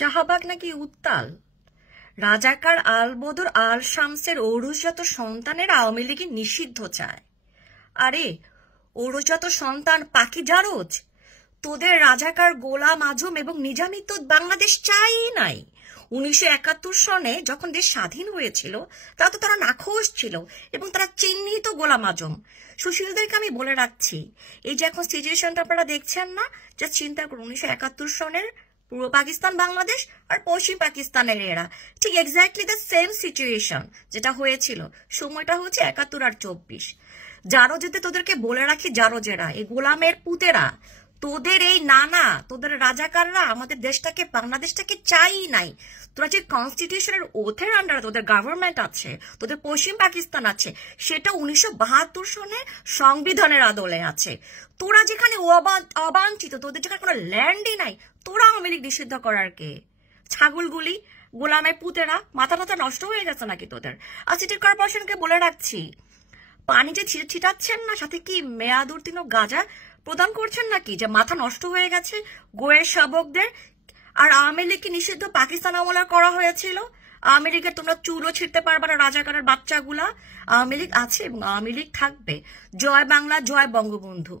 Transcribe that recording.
শাহবাগ নাকি উত্তাল। রাজাকার আলবদর আল শামসের ঔরসজাত সন্তানের আওয়ামী লীগ নিষিদ্ধ চায়। আরে ঔরসজাত সন্তান পাকি জারজ, তোদের রাজাকার গোলাম আজম এবং নিজামী তো বাংলাদেশ চাই নাই। 1971 সনে যখন দেশ স্বাধীন হয়েছিল তা তো তারা নাখোশ ছিল এবং তারা চিহ্নিত গোলাম আজম। সুশীলদেরকে আমি বলে রাখছি, এই যে এখন সিচুয়েশনটা আপনারা দেখছেন না, যা চিন্তা করুন 1971 সনের পূর্ব পাকিস্তান বাংলাদেশ আর পশ্চিম পাকিস্তানের এরা ঠিক এক্স্যাক্টলি দ্য সেম সিচুয়েশন যেটা হয়েছিল। সময়টা হচ্ছে 71 আর 24। জারজেতে তোদেরকে বলে রাখি, জারজেরা এই গোলামের পুতেরা, তোদের এই নানা, তোদের রাজাকাররা আমাদের দেশটাকে বাংলাদেশটাকে চাই নাই। তোরা যে কনস্টিটিউশনের ওথের আন্ডারে তোদের গভর্নমেন্ট আছে, তোদের পশ্চিম পাকিস্তান আছে, সেটা 1972 সনে সংবিধানের আদলে আছে। তোরা যেখানে অবাঞ্ছিত, তোদের যেখানে কোনো ল্যান্ডই নাই, তোরা আওয়ামী লীগ নিষিদ্ধ করার কে? ছাগলগুলি, গোলামের পুতেরা, মাথা মাথা নষ্ট হয়ে গেছে নাকি তোদের? আর সিটি কর্পোরেশনকে বলে রাখছি, পানি যে ছিটাচ্ছেন না, সাথে কি মেয়াদ উত্তীর্ণ গাঁজা প্রদান করছেন নাকি, যে মাথা নষ্ট হয়ে গেছে গোয়ের শাবকদের? আর আওয়ামী লীগকে নিষিদ্ধ পাকিস্তান আমলে করা হয়েছিল। আওয়ামী লীগের তোমরা চুলও ছিঁড়তে পারবে না, রাজাকারের বাচ্চাগুলা। আওয়ামী লীগ আছে এবং আওয়ামী লীগ থাকবে। জয় বাংলা, জয় বঙ্গবন্ধু।